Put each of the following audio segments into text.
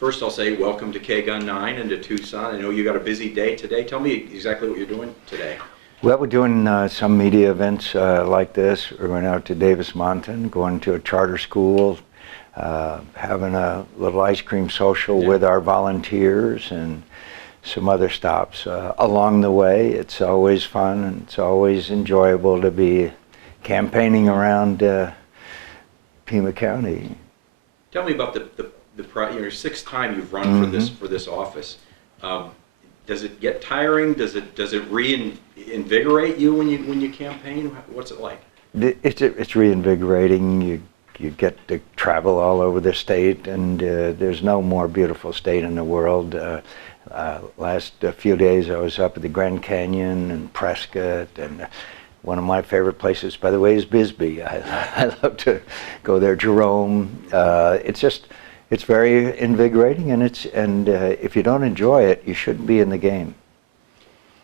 First, I'll say welcome to KGUN-9 and to Tucson. I know you got a busy day today. Tell me exactly what you're doing today. Well, we're doing some media events like this. We're going out to Davis Mountain, going to a charter school, having a little ice cream social with our volunteers, and some other stops along the way. It's always fun, and it's always enjoyable to be campaigning around Pima County. Tell me about your sixth time you've run for this office. Does it get tiring? Does it reinvigorate you when you campaign? What's it like? It's reinvigorating. You get to travel all over the state, and there's no more beautiful state in the world. Last few days I was up at the Grand Canyon and Prescott, and one of my favorite places, by the way, is Bisbee. I love to go there. Jerome. It's very invigorating, and if you don't enjoy it, you shouldn't be in the game.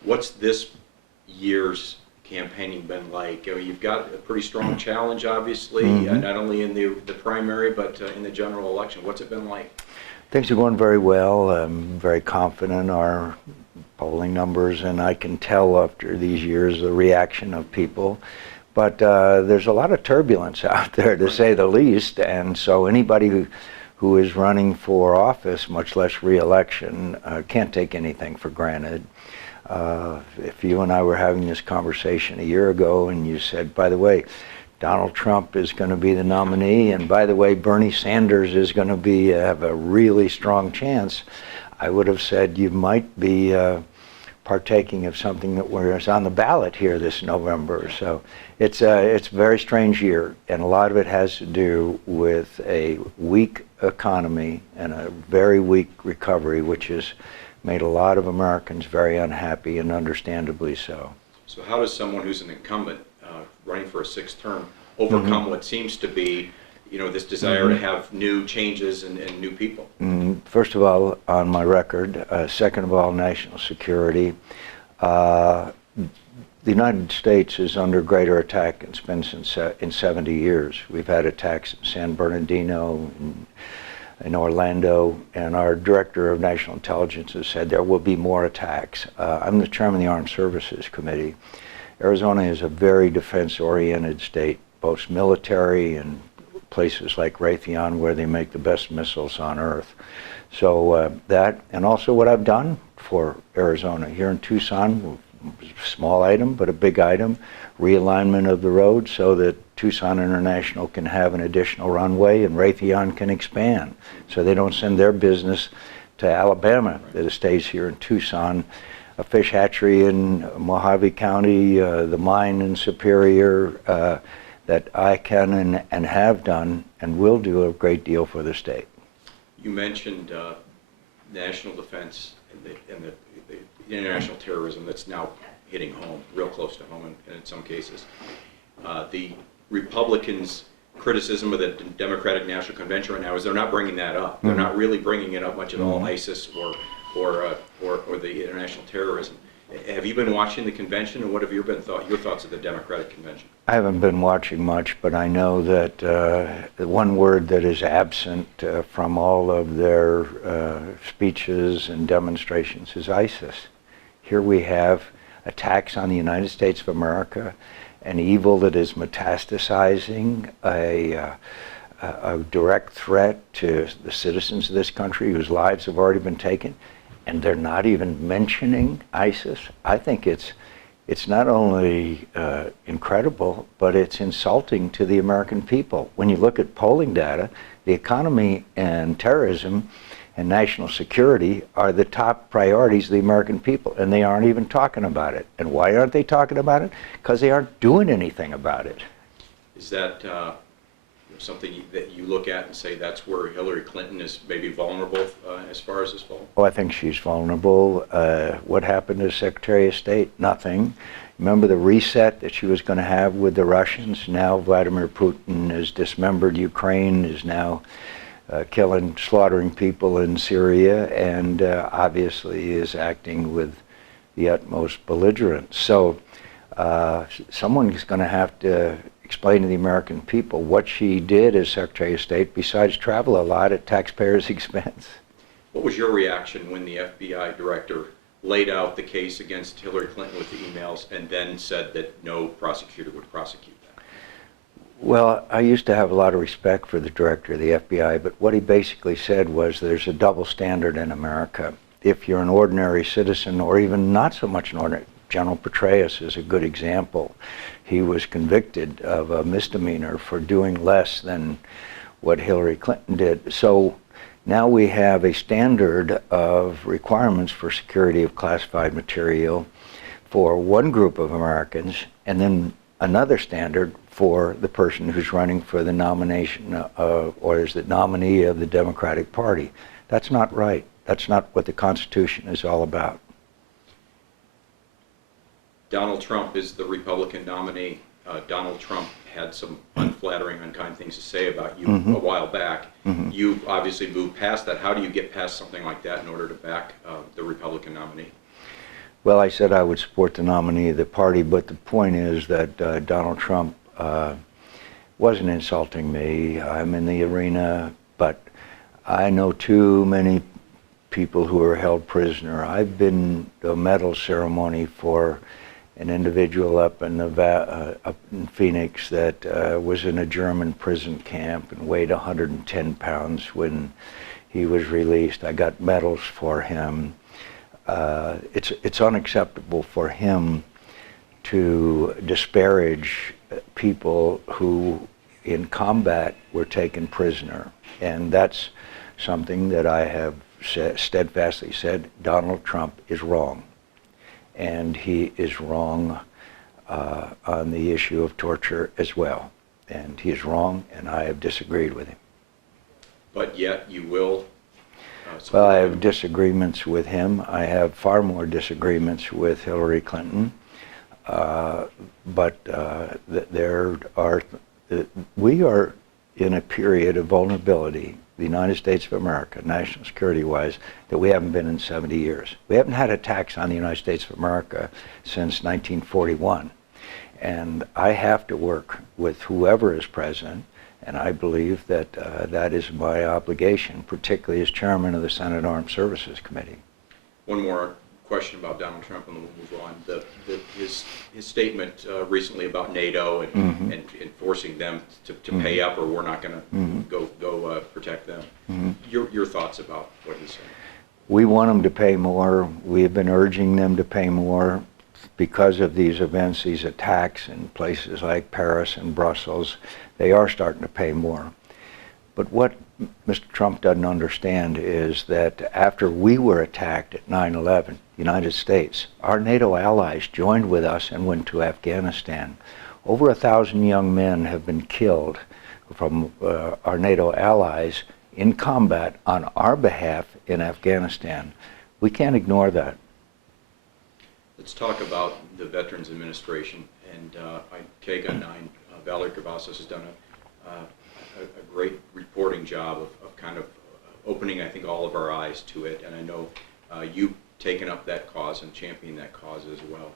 What's this year's campaigning been like? You've got a pretty strong challenge, obviously, not only in the primary, but in the general election. What's it been like? Things are going very well. I'm very confident in our polling numbers, and I can tell after these years the reaction of people. But there's a lot of turbulence out there, to say the least, and so anybody who is running for office, much less re-election, can't take anything for granted. If you and I were having this conversation a year ago and you said, by the way, Donald Trump is going to be the nominee, and by the way, Bernie Sanders is going to have a really strong chance, I would have said you might be partaking of something that was on the ballot here this November. So it's a very strange year, and a lot of it has to do with a weak economy and a very weak recovery, which has made a lot of Americans very unhappy, and understandably so. So how does someone who's an incumbent running for a sixth term overcome what seems to be, this desire to have new changes and new people? First of all, on my record. Second of all, national security. The United States is under greater attack than it's been in 70 years. We've had attacks in San Bernardino, in Orlando, and our Director of National Intelligence has said there will be more attacks. I'm the chairman of the Armed Services Committee. Arizona is a very defense-oriented state, both military and places like Raytheon, where they make the best missiles on Earth. So that, and also what I've done for Arizona here in Tucson, small item, but a big item, realignment of the road so that Tucson International can have an additional runway and Raytheon can expand, so they don't send their business to Alabama, that it stays here in Tucson. A fish hatchery in Mojave County, the mine in Superior, that I can and have done and will do a great deal for the state. You mentioned national defense and the international terrorism that's now hitting home, real close to home in some cases. The Republicans' criticism of the Democratic National Convention right now is they're not bringing that up. They're not really bringing it up much at all, ISIS or the international terrorism. Have you been watching the convention, and what have your thoughts of the Democratic Convention? I haven't been watching much, but I know that the one word that is absent from all of their speeches and demonstrations is ISIS. Here we have attacks on the United States of America, an evil that is metastasizing, a direct threat to the citizens of this country whose lives have already been taken, and they're not even mentioning ISIS. I think it's not only incredible, but it's insulting to the American people. When you look at polling data, the economy and terrorism and national security are the top priorities of the American people, and they aren't even talking about it. And why aren't they talking about it? Because they aren't doing anything about it. Is that something that you look at and say that's where Hillary Clinton is maybe vulnerable as far as this fall? Oh, I think she's vulnerable. What happened to Secretary of State? Nothing. Remember the reset that she was going to have with the Russians? Now Vladimir Putin has dismembered Ukraine, is now slaughtering people in Syria, and obviously is acting with the utmost belligerence. So someone is going to have to explain to the American people what she did as Secretary of State besides travel a lot at taxpayers' expense. What was your reaction when the FBI director laid out the case against Hillary Clinton with the emails and then said that no prosecutor would prosecute that? Well, I used to have a lot of respect for the director of the FBI, but what he basically said was there's a double standard in America. If you're an ordinary citizen, or even not so much an ordinary, General Petraeus is a good example. He was convicted of a misdemeanor for doing less than what Hillary Clinton did. So now we have a standard of requirements for security of classified material for one group of Americans, and then another standard for the person who's running for the nomination or is the nominee of the Democratic Party. That's not right. That's not what the Constitution is all about. Donald Trump is the Republican nominee. Donald Trump had some unflattering, unkind things to say about you a while back. You've obviously moved past that. How do you get past something like that in order to back the Republican nominee? Well, I said I would support the nominee of the party, but the point is that Donald Trump wasn't insulting me. I'm in the arena, but I know too many people who are held prisoner. I've been to a medal ceremony for an individual up in Phoenix that was in a German prison camp and weighed 110 pounds when he was released. I got medals for him. It's unacceptable for him to disparage people who in combat were taken prisoner. And that's something that I have steadfastly said Donald Trump is wrong. And he is wrong on the issue of torture as well. And he is wrong, and I have disagreed with him. But yet you will well, I have disagreements with him. I have far more disagreements with Hillary Clinton. We are in a period of vulnerability, the United States of America, national security-wise, that we haven't been in 70 years. We haven't had attacks on the United States of America since 1941. And I have to work with whoever is president, and I believe that that is my obligation, particularly as chairman of the Senate Armed Services Committee. One more question about Donald Trump, and we'll move on. His statement recently about NATO and forcing them to pay up, or we're not going to go protect them. Your thoughts about what he said? We want them to pay more. We have been urging them to pay more because of these events, these attacks in places like Paris and Brussels. They are starting to pay more. But what Mr. Trump doesn't understand is that after we were attacked at 9/11, United States, our NATO allies joined with us and went to Afghanistan. Over 1,000 young men have been killed from our NATO allies in combat on our behalf in Afghanistan. We can't ignore that. Let's talk about the Veterans Administration, and KGUN-9, Valerie Cavazos has done a great reporting job of kind of opening, I think, all of our eyes to it, and I know you've taken up that cause and championed that cause as well.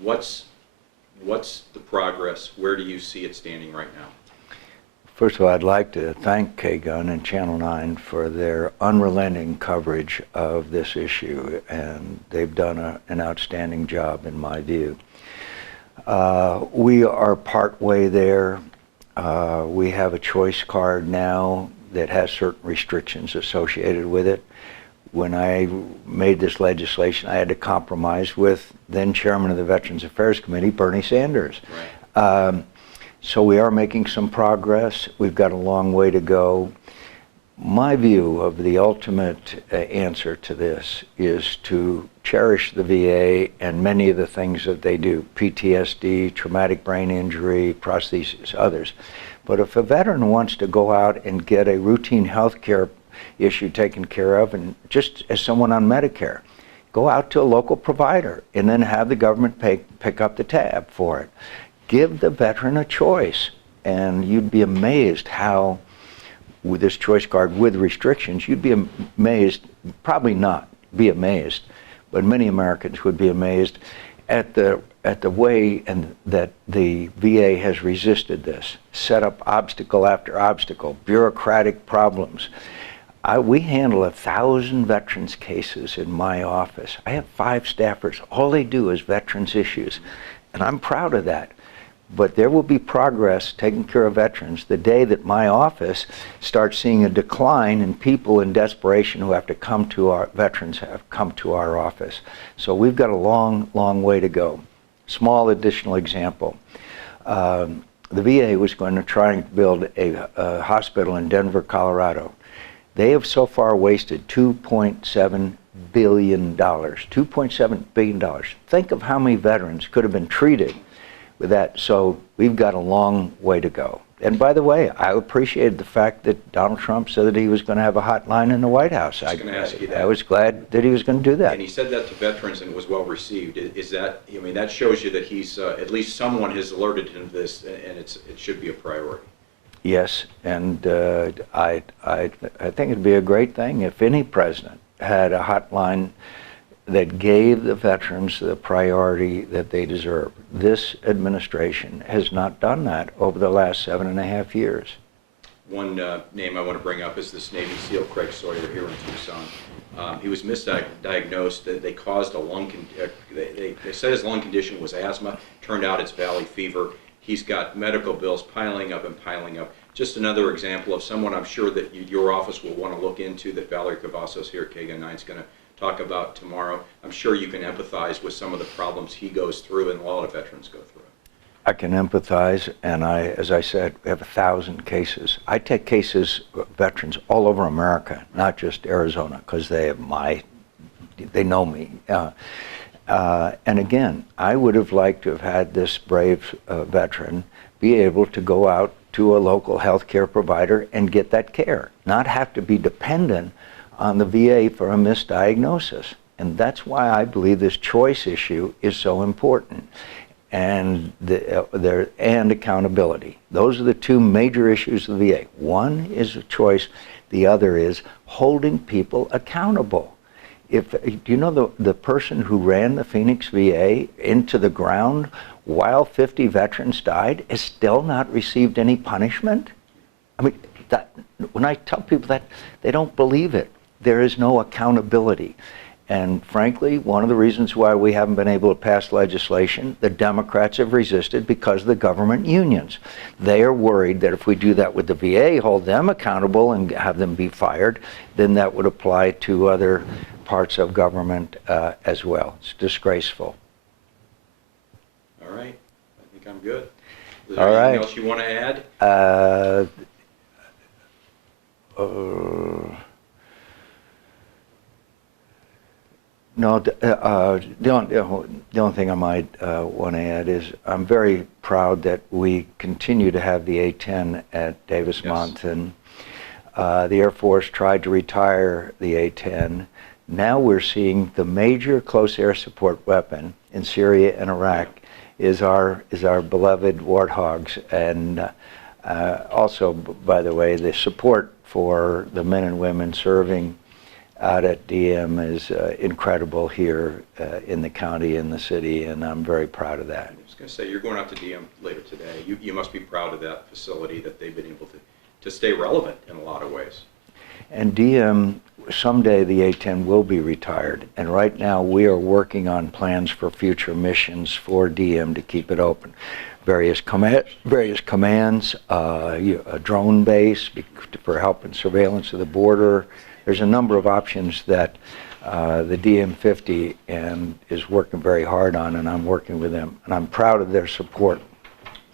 What's the progress? Where do you see it standing right now? First of all, I'd like to thank KGUN and Channel 9 for their unrelenting coverage of this issue, and they've done an outstanding job in my view. We are partway there. We have a choice card now that has certain restrictions associated with it. When I made this legislation, I had to compromise with then Chairman of the Veterans Affairs Committee, Bernie Sanders. Right. So we are making some progress. We've got a long way to go. My view of the ultimate answer to this is to cherish the VA and many of the things that they do, PTSD, traumatic brain injury, prosthesis, others. But if a veteran wants to go out and get a routine health care issue taken care of, and just as someone on Medicare, go out to a local provider and then have the government pick up the tab for it. Give the veteran a choice, and you'd be amazed how, with this choice card with restrictions, you'd be amazed, probably not be amazed, but many Americans would be amazed at the way and that the VA has resisted this, set up obstacle after obstacle, bureaucratic problems. We handle 1,000 veterans cases in my office. I have 5 staffers. All they do is veterans issues, and I'm proud of that. But there will be progress taking care of veterans the day that my office starts seeing a decline in people in desperation who have to come to our veterans have come to our office. So we've got a long, long way to go. Small additional example. The VA was going to try and build a hospital in Denver, Colorado. They have so far wasted $2.7 billion. $2.7 billion. Think of how many veterans could have been treated with that. So we've got a long way to go. And by the way, I appreciated the fact that Donald Trump said that he was going to have a hotline in the White House. I was going to ask you that. I was glad that he was going to do that. And he said that to veterans and was well received. Is that, I mean, that shows you that he's, at least someone has alerted him to this, and it should be a priority. Yes, and I think it'd be a great thing if any president had a hotline that gave the veterans the priority that they deserve. This administration has not done that over the last 7.5 years. One name I want to bring up is this Navy SEAL Craig Sawyer here in Tucson. He was misdiagnosed. They caused a lung. They said his lung condition was asthma. Turned out it's valley fever. He's got medical bills piling up and piling up. Just another example of someone I'm sure that your office will want to look into, that Valerie Cavazos here at KGUN-9 is going to talk about tomorrow. I'm sure you can empathize with some of the problems he goes through and a lot of veterans go through. I can empathize, and as I said, we have 1,000 cases. I take cases, veterans all over America, not just Arizona, because they know me. And again, I would have liked to have had this brave veteran be able to go out to a local health care provider and get that care, not have to be dependent on the VA for a misdiagnosis. And that's why I believe this choice issue is so important. And and accountability. Those are the 2 major issues of the VA. One is a choice, the other is holding people accountable. Do you know the person who ran the Phoenix VA into the ground while 50 veterans died has still not received any punishment? I mean, when I tell people that, they don't believe it. There is no accountability. And frankly, one of the reasons why we haven't been able to pass legislation, the Democrats have resisted because of the government unions. They are worried that if we do that with the VA, hold them accountable and have them be fired, then that would apply to other parts of government as well. It's disgraceful. All right. I think I'm good. Is there anything else you want to add? No, the only thing I might want to add is I'm very proud that we continue to have the A-10 at Davis-Monthan. The Air Force tried to retire the A-10. Now we're seeing the major close air support weapon in Syria and Iraq is our beloved Warthogs. And also, by the way, the support for the men and women serving out at DM is incredible here in the county, in the city, and I'm very proud of that. I was going to say, you're going out to DM later today. You must be proud of that facility, that they've been able to stay relevant in a lot of ways. And DM, someday the A-10 will be retired, and right now we are working on plans for future missions for DM to keep it open. Various commands, a drone base for help and surveillance of the border. There's a number of options that the DM-50 is working very hard on, and I'm working with them, and I'm proud of their support.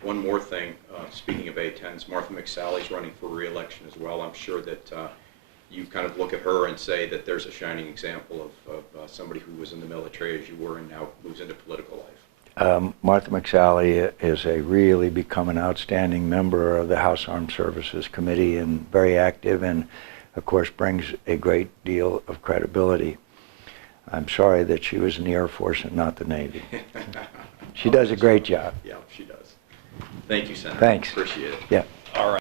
One more thing, speaking of A-10s, Martha McSally's running for re-election as well. I'm sure that you kind of look at her and say that there's a shining example of somebody who was in the military as you were and now moves into political life. Martha McSally is really become an outstanding member of the House Armed Services Committee and very active, and of course brings a great deal of credibility. I'm sorry that she was in the Air Force and not the Navy. She does a great job. Yeah, she does. Thank you, Senator. Thanks. Appreciate it. Yeah. All right.